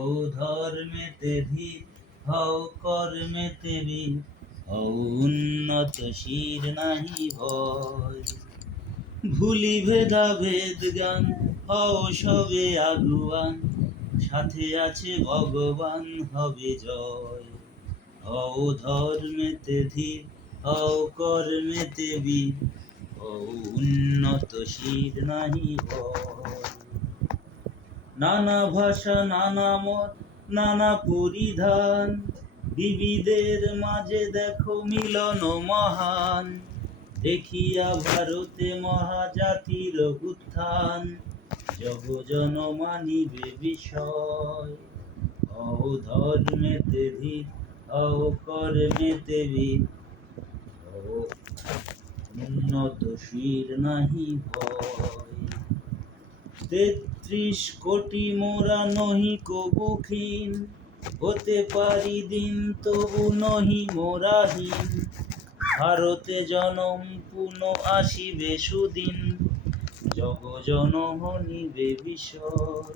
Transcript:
হও ধর্মেতে ধীর, হও কর্মেতে বীর, হও উন্নত শির নাহি ভয়। ভুলি ভেদাভেদ জ্ঞান, হও সবে আগুয়ান, সাথে আছে ভগবান হবে জয়। হও ধর্মেতে ধীর, হও কর্মেতে বীর, হও উন্নত শির নাহি ভয়। নানা ভাষা নানা মত নানা পরিধান, বিবিধের মাঝে দেখো মিলন মহান। দেখিয়া ভারতে মহাজাতির উত্থান, জগজন মানিবে বিষয়। হও ধর্মেতে ধীর, হও কর্মেতে বীর, হও উন্নত শির নাহি ভয়। ৩৩ কোটি মোরা নহি কবু ক্ষীণ, হতে পারি দীন তবু নহি মোরা হীন। ভারতে জনম পুনঃ আসিবে সুদিন, জগজন মনিবে বিষয়।